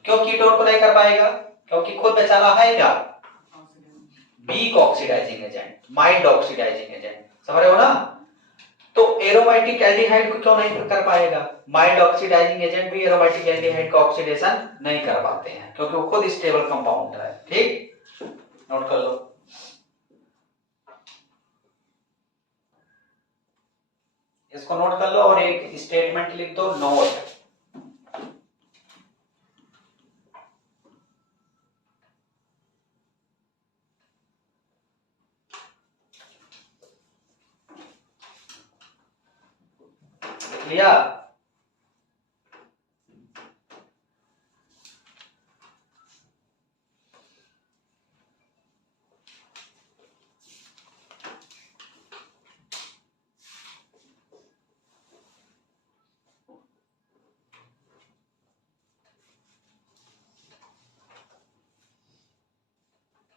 क्यों कीटोन को नहीं कर पाएगा? क्योंकि खुद बेचारा है क्या? Weak oxidising agent, mild oxidising agent. समझ रहे हो ना? तो एरोमेटिक एल्डिहाइड को क्यों नहीं कर पाएगा? माइल्ड ऑक्सीडाइजिंग एजेंट भी एरोमेटिक एल्डिहाइड का ऑक्सीडेशन नहीं कर पाते हैं क्योंकि वो खुद स्टेबल कंपाउंड है। ठीक, नोट कर लो। इसको नोट कर लो और एक स्टेटमेंट लिख दो, नोट। लिया?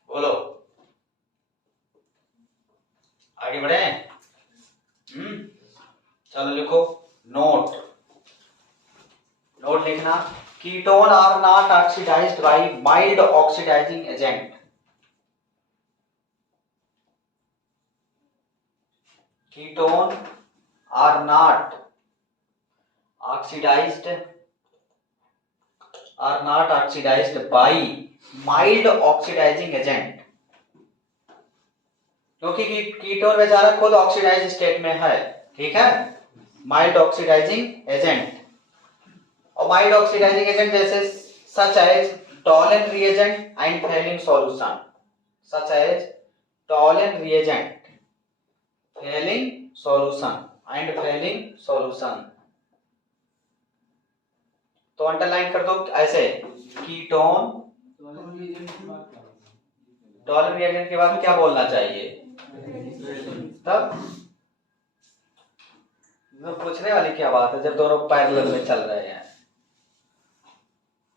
बोलो, आगे बढ़े? चलो लिखो, नोट लिखना। Ketone are not oxidised by mild oxidising agent. Ketone are not oxidised by mild oxidising agent, क्योंकि कीटोन बेचारा खुद ऑक्सीडाइज स्टेट में है, ठीक है, माइल्ड ऑक्सीडाइजिंग एजेंट। और माइल्ड ऑक्सीडाइजिंग एजेंट जैसे such as Tollens reagent and Fehling solution, such as Tollens reagent, Fehling solution and Fehling solution. तो अंडरलाइन कर दो ऐसे, कीटोन, टॉलन रिएजेंट के बाद क्या बोलना चाहिए, तब पूछने वाली क्या बात है जब दोनों पैरेलल में चल रहे हैं।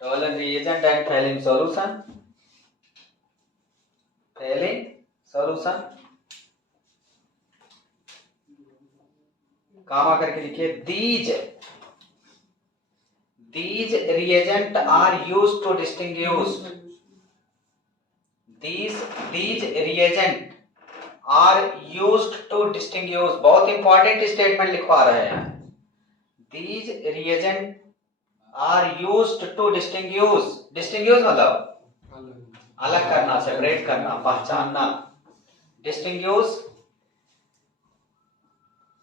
Tollens reagent and Fehling solution, Fehling solution, comma करके लिखिए, these reagent are used to distinguish, these reagent are used to distinguish, बहुत इंपॉर्टेंट स्टेटमेंट लिखवा रहे हैं, these reagent are used to distinguish, distinguish मतलब अलग करना, सेपरेट करना, पहचानना, distinguish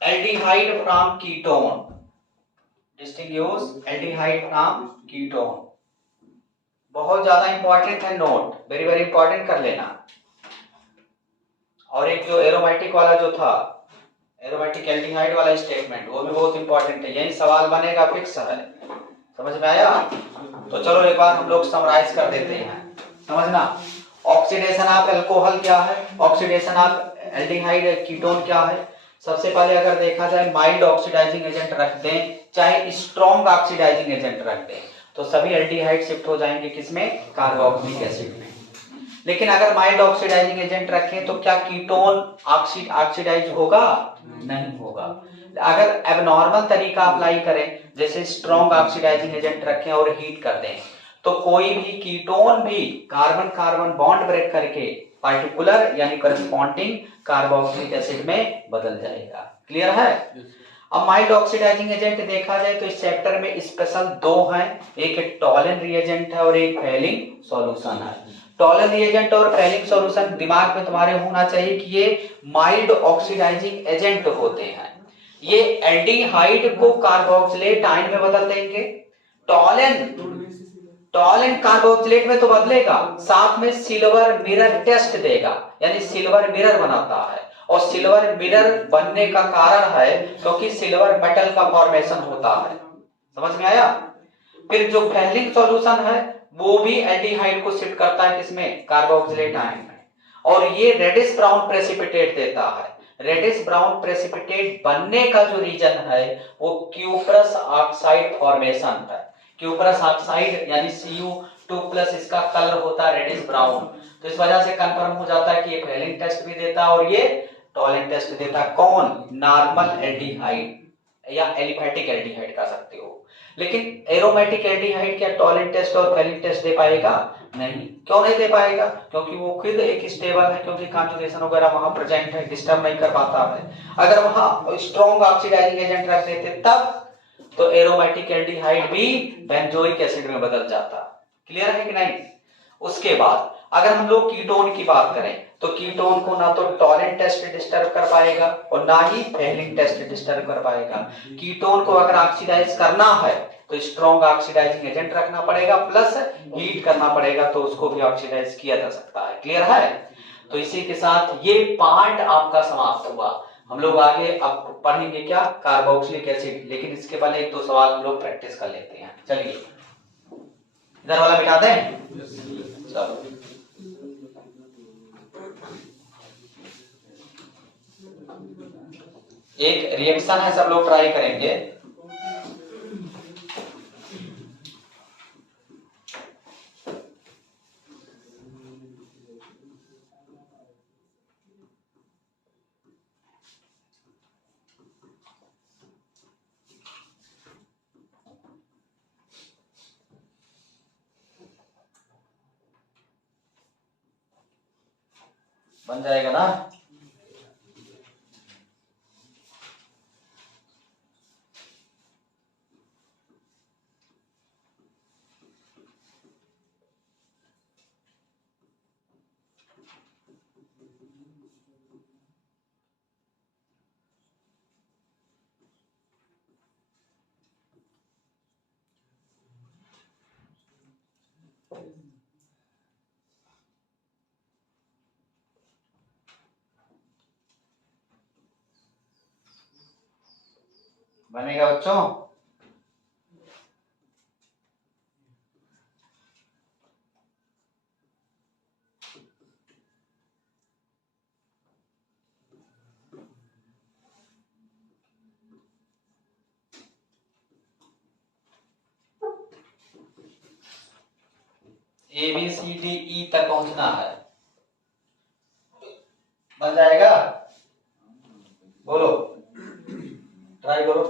aldehyde from ketone, distinguish aldehyde from ketone, बहुत ज्यादा इंपॉर्टेंट है, नोट वेरी वेरी इंपॉर्टेंट कर लेना। और एक जो एरोमेटिक वाला जो था, एरोमेटिक एल्डिहाइड वाला स्टेटमेंट, वो भी बहुत इंपॉर्टेंट है, यही सवाल बनेगा, फिक्स है, समझ में आया। तो चलो एक बार हम लोग समराइज कर देते हैं, समझना। ऑक्सीडेशन ऑफ अल्कोहल क्या है, ऑक्सीडेशन ऑफ एल्डिहाइड कीटोन क्या है। सबसे पहले अगर देखा जाए माइल्ड ऑक्सीडाइजिंग एजेंट रख दें, चाहे स्ट्रॉन्ग ऑक्सीडाइजिंग एजेंट रख दें, तो सभी एल्डिहाइड शिफ्ट हो जाएंगे किसमें, कार्बोक्सिलिक एसिड में। लेकिन अगर माइल्ड ऑक्सीडाइजिंग एजेंट रखें तो क्या कीटोन ऑक्सीडाइज होगा, नहीं होगा। अगर एबनॉर्मल तरीका अप्लाई करें, जैसे स्ट्रॉन्ग ऑक्सीडाइजिंग एजेंट रखें और हीट कर दें, तो कोई भी कीटोन भी कार्बन कार्बन बॉन्ड ब्रेक करके पार्टिकुलर यानी करस्पॉन्डिंग कार्बोक्सिलिक एसिड में बदल जाएगा। क्लियर है। अब माइल्ड ऑक्सीडाइजिंग एजेंट देखा जाए तो इस चैप्टर में स्पेशल दो हैं, एक टॉलन रिएजेंट है और एक फेलिंग सॉल्यूशन है। टॉलन रिएजेंट और फेलिंग सॉल्यूशन दिमाग में तुम्हारे होना चाहिए कि ये माइल्ड ऑक्सीडाइजिंग एजेंट होते हैं। ये एल्डिहाइड को कार्बोक्सिलेट आयन में बदल देंगे। टॉलन कार्बोक्सिलेट में तो बदलेगा, साथ में सिल्वर मिरर टेस्ट देगा, यानी सिल्वर मिरर बनाता है। और सिल्वर मिरर बनने का कारण है क्योंकि सिल्वर मेटल का फॉर्मेशन होता है, समझ में आया। फिर जो फेलिंग सॉल्यूशन है वो भी एल्डिहाइड को शिफ्ट करता है किसमें, कार्बोक्सिलेट आयन में, और ये रेडिश ब्राउन प्रेसिपिटेट देता है। रेडिश ब्राउन प्रेसिपिटेट बनने का जो रीजन है वो क्यूप्रस ऑक्साइड फॉर्मेशन है। क्यूप्रस ऑक्साइड यानी Cu2+ इसका कलर होता है रेडिश ब्राउन। तो इस वजह से कंफर्म हो जाता है कि ये फेलिंग टेस्ट भी देता है और ये टॉलन टेस्ट देता है। कौन, नॉर्मल एल्डिहाइड या एलिफैटिक एल्डिहाइड कह सकते हो। लेकिन एरोमेटिक एल्डिहाइड क्या टॉलन टेस्ट और फेलिंग टेस्ट दे पाएगा, नहीं। क्यों नहीं दे पाएगा, क्योंकि वो खुद एक स्टेबल है, क्योंकि कॉन्जुगेशन वगैरह वहां प्रेजेंट है, डिस्टर्ब नहीं कर पाता है। अगर वहां स्ट्रॉन्ग ऑक्सीडाइजिंग एजेंट रख देते तब तो एरोमेटिक एल्डिहाइड भी बेंजोइक एसिड में बदल जाता। क्लियर है कि नहीं। उसके बाद अगर हम लोग कीटोन की बात करें तो कीटोन को ना तो टॉलन टेस्ट डिस्टर्ब कर पाएगा और ना ही फेलिंग टेस्ट डिस्टर्ब कर पाएगा। कीटोन को अगर ऑक्सीडाइज करना है तो स्ट्रॉन्ग ऑक्सीडाइजिंग एजेंट रखना पड़ेगा, प्लस हीट करना पड़ेगा, तो उसको भी ऑक्सीडाइज किया जा सकता है। क्लियर है। तो इसी के साथ ये पार्ट आपका समाप्त हुआ। हम लोग आगे अब पढ़ेंगे क्या, कार्बोक्सिलिक एसिड। लेकिन इसके पहले एक दो सवाल हम लोग प्रैक्टिस कर लेते हैं। चलिए इधर वाला मिटा दें। चलो एक रिएक्शन है, सब लोग ट्राई करेंगे। बन जाएगा ना। बनेगा बच्चों? ABCDE तक पहुंचना है, बन जाएगा? बोलो, ट्राई करो।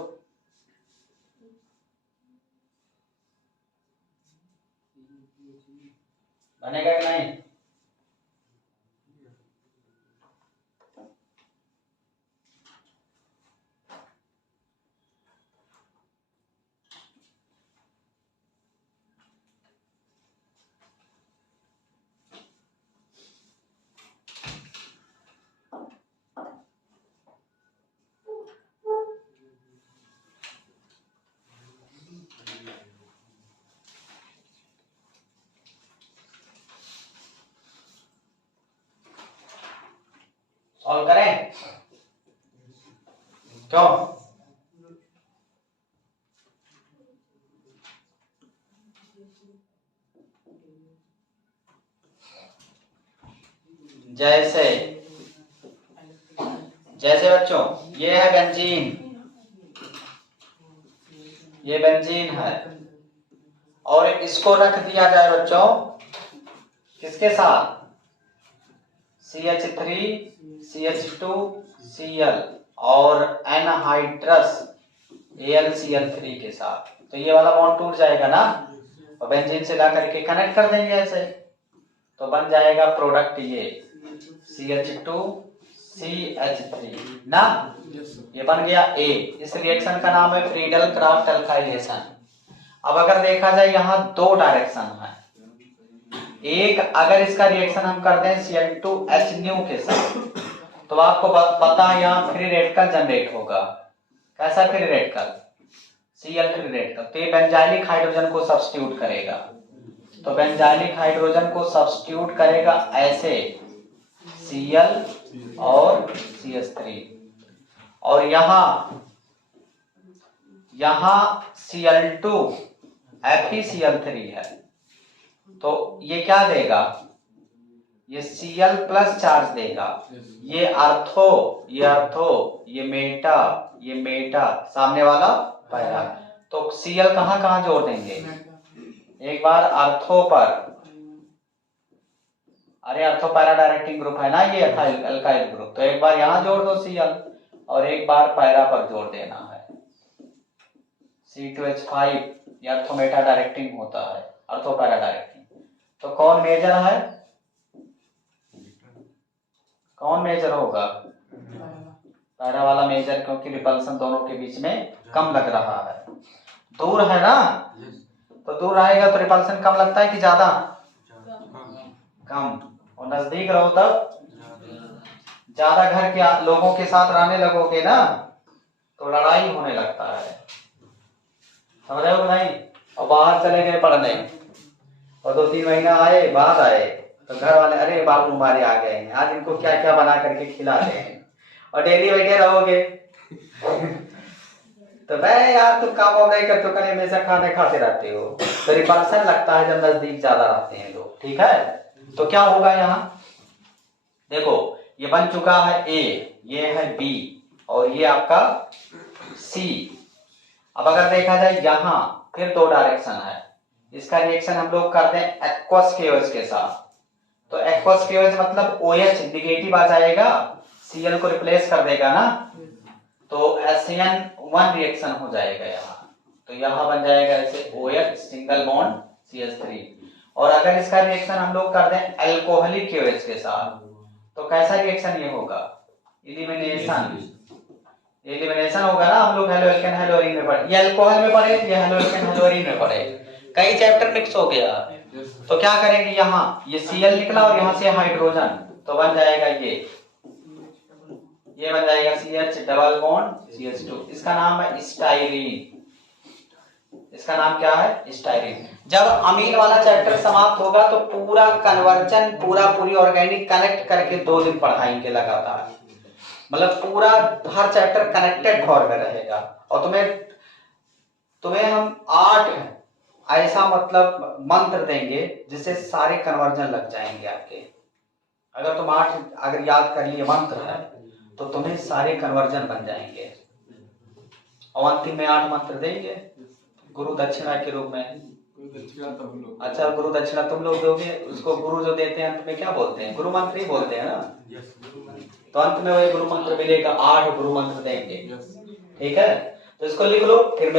बनेगा कि नहीं? सॉल्व करें? क्यों? जैसे जैसे बच्चों ये है बेंजीन, ये बेंजीन है, और इसको रख दिया जाए बच्चों किसके साथ? CH3 CH2 Cl और एनहाइड्रस AlCl3 के साथ, तो ये वाला बॉन्ड टूट जाएगा ना, और बेंजीन से ला करके कनेक्ट कर देंगे ऐसे, तो बन जाएगा प्रोडक्ट ये CH2 CH3 ना, ये बन गया A। इस रिएक्शन का नाम है फ्रीडल क्राफ्ट अल्काइलेशन। अब अगर देखा जाए यहाँ दो डायरेक्शन है, एक अगर इसका रिएक्शन हम करते हैं Cl2H के साथ, तो आपको पता है यहाँ फ्री रेडिकल जनरेट होगा। कैसा free radical? Cl free radical, तो ये बेंजाइलिक हाइड्रोजन को सब्स्टिट्यूट करेगा, तो बेंजाइलिक हाइड्रोजन को सब्स्टिट्यूट करेगा ऐसे Cl और CH3, और यहाँ Cl2 FeCl3 है, तो ये क्या देगा? ये Cl प्लस चार्ज देगा, ये अर्थो, ये मेटा, सामने वाला पैरा, तो Cl कहाँ कहाँ जोड़ देंगे? एक बार अर्थो पर, अरे अर्थो पैरा डायरेक्टिंग ग्रुप है ना ये अल्काइल ग्रुप, तो एक बार यहाँ जोड़ दो Cl, और एक बार पैरा पर जोड़ देना है C2H5, ये अर्थो मेटा डायरेक्टिंग होता है, अर्थो पैरा डायरेक्टिंग। तो कौन मेजर है? कौन मेजर होगा? पैरा वाला मेजर, क्योंकि रिपल्सन दोनों के बीच में कम लग रहा है, दूर है ना, तो दूर रहेगा तो रिपल्सन कम लगता है कि ज्यादा? कम। और नजदीक रहो तब ज्यादा, घर के लोगों के साथ रहने लगोगे ना तो लड़ाई होने लगता है, समझ रहे हो नहीं? और बाहर चले गए पढ़ने और 2-3 महीना आए बाद आए तो घर वाले अरे बाबू हमारे आ गए हैं, आज इनको क्या क्या बना करके खिला रहे हैं, और डेली बैठे रहोगे तो भाई यार तुम काम वाम नहीं करते हो, कल हमेशा खाने खाते रहते हो, तो रिपल्सन लगता है जब नजदीक ज्यादा रहते हैं लोग, ठीक है? तो क्या होगा यहाँ देखो, ये बन चुका है A, ये है B, और ये आपका C। अब अगर देखा जाए यहाँ फिर दो डायरेक्शन है, इसका रिएक्शन हम लोग करते हैं एक्वस KOH के साथ, तो एक्वस KOH मतलब OH निगेटिव आ जाएगा, Cl को रिप्लेस कर देगा ना, तो SN1 रिएक्शन हो जाएगा यहाँ, तो यहाँ बन जाएगा ऐसे OH सिंगल बॉन्ड CH3। और अगर इसका रिएक्शन हम लोग कर दें अल्कोहलिक KOH के साथ, तो कैसा रिएक्शन ये होगा? एलिमिनेशन होगा ना, हम लोग हेलोएल्केन हेलोरीन में पढ़े, ये अल्कोहल में पढ़े, ये हेलोएल्केन हेलोरीन में पढ़े, कई चैप्टर मिक्स हो गया, तो क्या करेंगे यहाँ ये Cl निकला और यहाँ से हाइड्रोजन, तो बन जाएगा ये बन जाएगा CH डबल बॉन्ड CH2, इसका नाम है स्टाइरीन। इसका नाम क्या है? स्टाइरिन। जब अमीन वाला चैप्टर समाप्त होगा तो पूरा कन्वर्जन, पूरी ऑर्गेनिक कनेक्ट करके 2 दिन पढ़ाएंगे लगातार। मतलब पूरा हर चैप्टर कनेक्टेड फॉर्म में रहेगा। और तुम्हें हम 8 ऐसा मतलब मंत्र देंगे जिससे सारे कन्वर्जन लग जाएंगे आपके। अगर तुम 8 अगर याद कर लिए मंत्र है तो तुम्हें सारे कन्वर्जन बन जाएंगे। और अंतिम में 8 मंत्र देंगे गुरु दक्षिणा के रूप में। अच्छा, गुरु दक्षिणा तुम लोग दोगे, उसको गुरु जो देते हैं अंत में क्या बोलते हैं? गुरु मंत्र ही बोलते हैं ना। तो अंत में वही गुरु मंत्र मिलेगा, 8 गुरु मंत्र देंगे। ठीक है, तो इसको लिख लो फिर